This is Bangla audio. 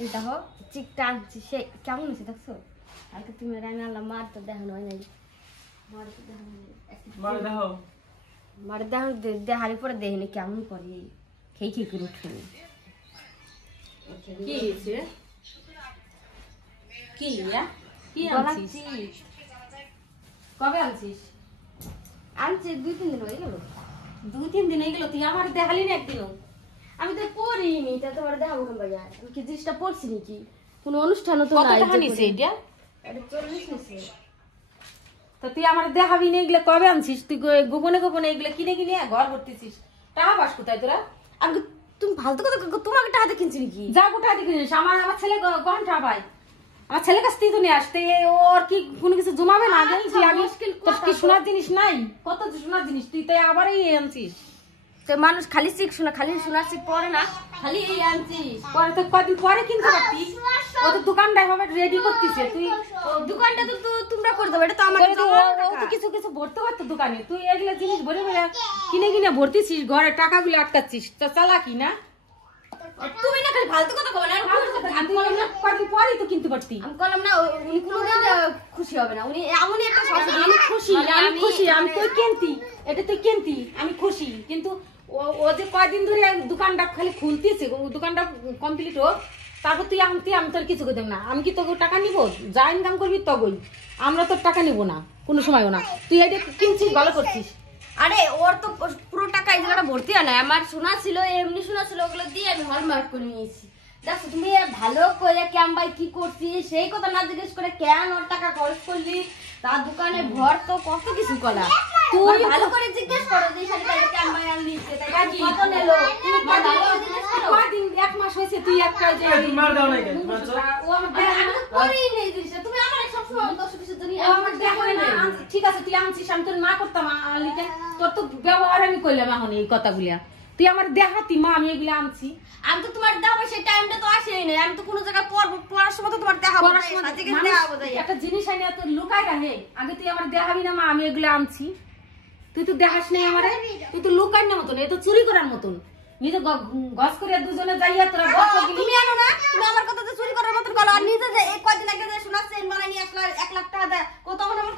এই দেখো চিকটা আনছি সে কেমন হয়েছে দেখছো কালকে তুমি রান্না আনলাম মার তো দেখানো হয় নাই মার তো দেখানো মার দেখানো দেখার পরে দেখিনি কেমন করে খেয়ে করে উঠে কি হয়েছে কি কি আনছিস কবে আনছিস আনছি 2-3 দিন হয়ে গেল 2-3 দিন হয়ে গেল তুই আমার দেখালি না একদিনও আমি তো পড়িনি তা তোমার দেখাবো কেন ভাইয়া আমি কি জিনিসটা পড়ছি নাকি কোনো অনুষ্ঠানও তো কত নাই টাকা নিছে এটা এটা 40 নিছে তো তুই আমার দেখাবি না এগুলো কবে আনছিস তুই গোপনে গোপনে এগুলো কিনে কিনে ঘর ভর্তিছিস টাকা পাস কোথায় তোরা আমি তুমি ফালতু কথা তোমাকে টাকা দিয়ে কিনছি নাকি যা কোথায় দিয়ে কিনিস আমার ছেলে গহন পাই আমার ছেলে কাছ থেকে তো নিয়ে আসতে ওর কি কোনো কিছু জমাবে না জানিস আগে তোর কি শোনার জিনিস নাই কত শোনার জিনিস তুই তাই আবারই আনছিস তো মানুষ খালি শিখ শোনা খালি শোনার শিখ পড়ে না খালি এই আনছিস পরে তো কদিন পরে কিনতে পারতিস ও তো দোকানটা এভাবে রেডি করতেছে তুই দোকানটা তো তোমরা করে দেবে এটা তো আমার কিছু কিছু ভরতে পারতো দোকানে তুই এগুলো জিনিস ভরে ভরে কিনে কিনে ভরতেছিস ঘরে টাকাগুলো আটকাচ্ছিস তা চালাকি না তুমি না খালি ফালতু কথা বলো না আমি বললাম না কদিন পরেই তো কিনতে পারতি আমি বললাম না উনি কোনোদিন খুশি হবে না উনি এমনই একটা শাশুড়ি আমি খুশি আমি তুই কিনতি এটা তুই কিনতি আমি খুশি কিন্তু ও যে কয়দিন ধরে দোকানটা খালি খুলতেছে দোকানটা কমপ্লিট হোক তারপর তুই আনতি আমি তোর কিছু করতাম না আমি কি তোকে টাকা নিবো যা ইনকাম করবি তগই আমরা তোর টাকা নিবো না কোনো সময়ও না তুই এটা কিনছিস ভালো করছিস আরে ওর তো পুরো টাকা এই জায়গাটা ভর্তি হয় না আমার শোনা ছিল এমনি শোনা ছিল ওগুলো দিয়ে আমি হলমার্ক করে নিয়েছি দেখো তুমি ভালো করে কেম ভাই কি করছি সেই কথা না জিজ্ঞেস করে কেন ওর টাকা খরচ করলি তার দোকানে ভর তো কত কিছু করা তুই ভালো করে জিজ্ঞেস করো যে শাড়িটা কেম ভাই আনলি সেটা কত নিল তুমি ভালো করে জিজ্ঞেস করো কদিন এক মাস হয়েছে তুই একটা যে মার দাও না কেন ও আমার আমি তো করেই নেই জিনিসটা তুমি আমার সব সময় দশ বিশের জন্য আমার দেখা না ঠিক আছে তুই আনছিস আমি তোর না করতাম আলিকে তোর তো ব্যবহার আমি করলাম এখন এই কথাগুলা তুই আমার দেখাতি মা আমি এগুলো আনছি আমি তো তোমার দেখাবো সেই টাইমটা তো আসেই নাই আমি তো কোনো জায়গায় পড়ার সময় তো তোমার দেখাবো একটা জিনিস আনি তোর লুকাই রাখে আগে তুই আমার দেখাবি না মা আমি এগুলো আনছি তুই তো দেখাস নাই আমারে তুই তো লুকাই না মতন এই তো চুরি করার মতন নিজে গস করে দুজনে যাইয়া তোরা তুমি আনো না তুমি আমার কথা তো চুরি করার মতন বলো আর নিজে যে এই কয়দিন আগে যে শোনাচ্ছেন মানে নিয়ে আসলে 1 লাখ টাকা দেয় তখন আমার